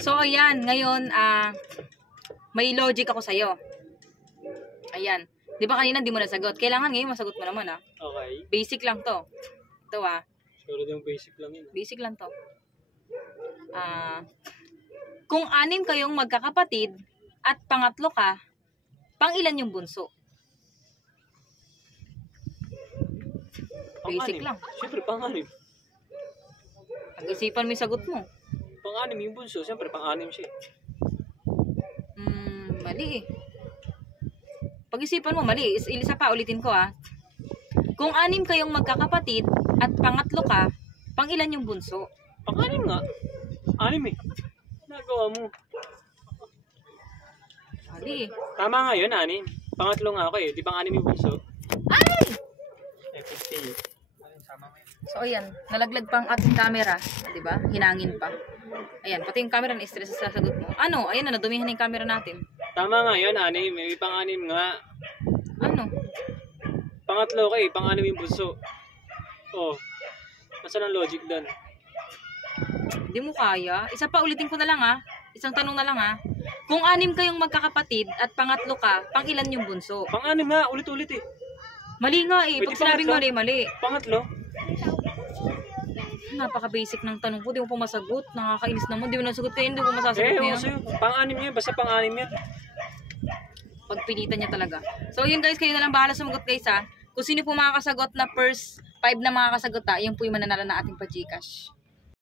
So, ayan. Ngayon, may logic ako sa'yo. Ayan. Di ba kanina di mo nasagot? Kailangan ngayon masagot mo naman, Okay. Basic lang to. Ito, Siguro yung basic lang yun. Basic lang to. Kung 6 kayong magkakapatid at pangatlo ka, pang-ilan yung bunso? Basic lang. Siyempre, pang-anim. Pag-isipan mo yung sagot mo. Pang-anim yung bunso. Siyempre, pang-anim siya. Mali eh. Pag-isipan mo, mali. Isa pa, ulitin ko Kung 6 kayong magkakapatid at pangatlo ka, pang-ilan yung bunso? Pang-anim nga. 6 eh. Nagawa mo. Mali eh. Tama nga yun, 6. Pangatlo nga ako eh. Di pang-anim yung bunso. Ay! 50. Sama mo yun. So ayan, nalaglag pang ating camera, 'di ba? Hinangin pa. Ayan, pati yung camera na-stress sa sagot mo. Ayan na, nadumihan na yung camera natin. Tama nga yun, 6. May pang-anim nga. Ano? Pangatlo ka eh. Pang-anim yung bunso. Oh. Nasaan ang logic doon? Hindi mo kaya. Isa pa, ulitin ko na lang Isang tanong na lang Kung 6 kayong magkakapatid at pangatlo ka, pang-ilan yung bunso? Pang-anim nga. Ulit-ulit eh. Mali nga eh. Pwede Pag sinabing pangatlo? mali. Pangatlo? Napaka-basic ng tanong ko. Di mo pa masagot. Nakakainis naman. Di mo nasagot kayo. Hindi mo masasagot Oo niya. sa'yo. Pang-anim yan. Basta pang-anim yan. Pagpilitan niya talaga. So yun guys, kayo na lang bahala sumagot guys Kung sino po makakasagot na first 5 na makakasagot yung po yung mananalo na ating pa-Gcash.